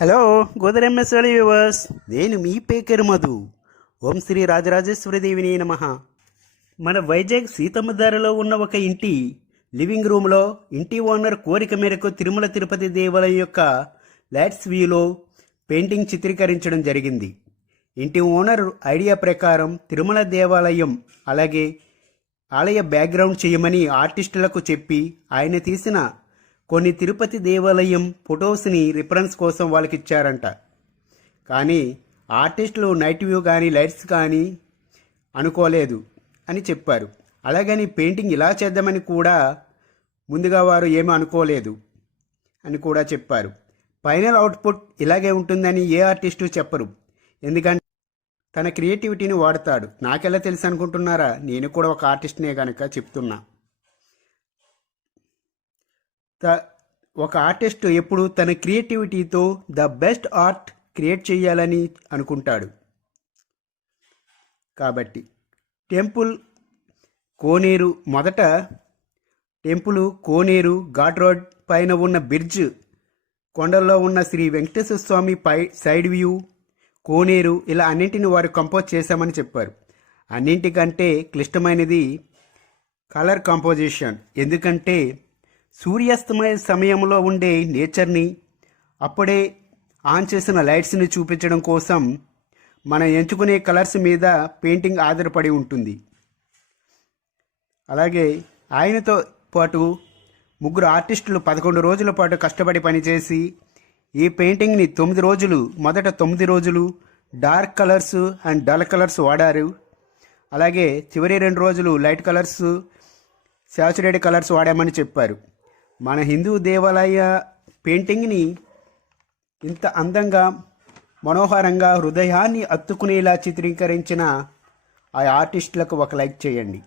Hello గోదరెంఎస్ఎల్ viewers, నేను మీ pecker Madhu. ఓం శ్రీ రాజరాజేశ్వరిదేవిని నమః. మన వైజాగ్ సీతమ్మ దారిలో ఉన్న ఒక ఇంటి లివింగ్ రూమ్లో ఇంటి ఓనర్ కోరిక మేరకు తిరుమల తిరుపతి దేవాలయం యొక్క లైట్స్ వ్యూలో పెయింటింగ్ చిత్రీకరించడం జరిగింది. ఇంటి ఓనర్ ఐడియా ప్రకారం తిరుమల దేవాలయం అలాగే ఆలయ బ్యాక్గ్రౌండ్ చేయమని ఆర్టిస్టులకు చెప్పి ఆయన తీసిన కొన్ని తిరుపతి దేవాలయం ఫొటోస్ని రిఫరెన్స్ కోసం వాళ్ళకి ఇచ్చారంట. కానీ ఆర్టిస్టులు నైట్ వ్యూ కానీ లైట్స్ కానీ అనుకోలేదు అని చెప్పారు. అలాగని పెయింటింగ్ ఇలా చేద్దామని కూడా ముందుగా వారు ఏమీ అనుకోలేదు అని కూడా చెప్పారు. ఫైనల్ అవుట్పుట్ ఇలాగే ఉంటుందని ఏ ఆర్టిస్టు చెప్పరు, ఎందుకంటే తన క్రియేటివిటీని వాడతాడు. నాకెలా తెలుసు అనుకుంటున్నారా? నేను కూడా ఒక ఆర్టిస్ట్నే కనుక చెప్తున్నా. ఒక ఆర్టిస్ట్ ఎప్పుడు తన క్రియేటివిటీతో ద బెస్ట్ ఆర్ట్ క్రియేట్ చేయాలని అనుకుంటాడు. కాబట్టి టెంపుల్ కోనేరు కోనేరు ఘాట్ రోడ్ పైన ఉన్న బ్రిడ్జ్, కొండల్లో ఉన్న శ్రీ వెంకటేశ్వర స్వామి సైడ్ వ్యూ, కోనేరు, ఇలా అన్నింటిని వారు కంపోజ్ చేశామని చెప్పారు. అన్నింటికంటే క్లిష్టమైనది కలర్ కంపోజిషన్. ఎందుకంటే సూర్యాస్తమయ సమయంలో ఉండే నేచర్ని, అప్పుడే ఆన్ చేసిన లైట్స్ని చూపించడం కోసం మనం ఎంచుకునే కలర్స్ మీద పెయింటింగ్ ఆధారపడి ఉంటుంది. అలాగే ఆయనతో పాటు ముగ్గురు ఆర్టిస్టులు 11 రోజుల పాటు కష్టపడి పనిచేసి ఈ పెయింటింగ్ని 9 రోజులు, మొదట 9 రోజులు dark colours and dull colours వాడారు. అలాగే చివరి 2 రోజులు లైట్ కలర్స్, శాచురేటెడ్ కలర్స్ వాడామని చెప్పారు. మన హిందూ దేవాలయ పెయింటింగ్ని ఇంత అందంగా, మనోహరంగా, హృదయాన్ని అత్తుకునేలా చిత్రీకరించిన ఆ ఆర్టిస్టులకు ఒక లైక్ చేయండి.